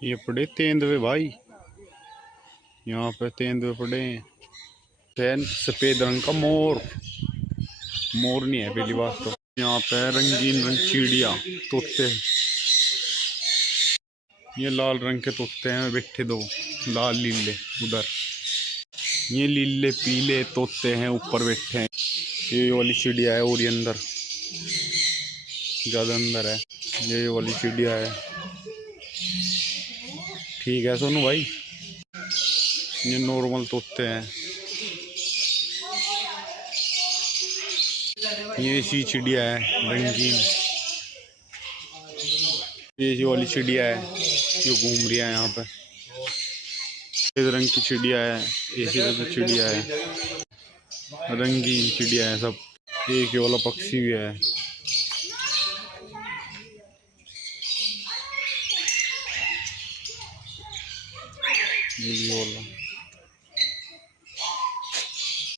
ये पड़े तेंदुए भाई, यहाँ पे तेंदुए पड़े हैं। फैन सफेद रंग का मोर, मोर नहीं है पहली बात तो। यहाँ पे रंगीन रंग चिड़िया, तोते। ये लाल रंग के तोते हैं बैठे दो, लाल लीले उधर। ये लीले पीले तोते हैं ऊपर बैठे हैं। ये वाली चिड़िया है और ये अंदर, ज्यादा अंदर है। ये वाली चिड़िया है। ठीक है सोनू भाई। ये नॉर्मल तोते हैं। ये सी चिड़िया है रंगीन। ये वाली चिड़िया है जो घूम रही है यहाँ पे। इस रंग की चिड़िया है, इसी तरह की चिड़िया है, रंगीन चिड़िया है सब। एक ये वाला पक्षी भी है। ये वाला